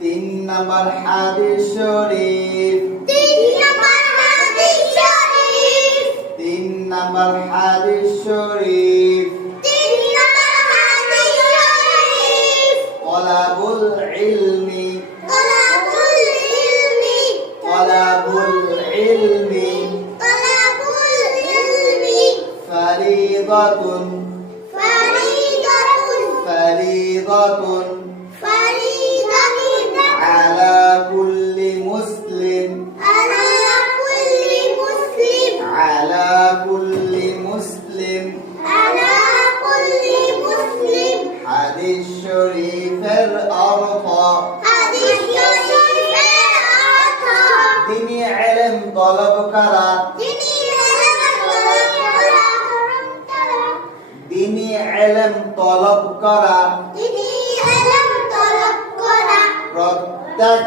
তিন নাম্বার হাদিস শরীফ, তিন নাম্বার হাদিস শরীফ, তলাবুল ইলমি, তলাবুল ইলমি ফরিদাতুন, ফরিদাতুন আলা কুল্লি মুসলিম, আলা কুল্লি মুসলিম। হাদিস শরীফের অর্থ দিনী ইলম তলব করা, দিনী ইলম তলব করা প্রত্যেক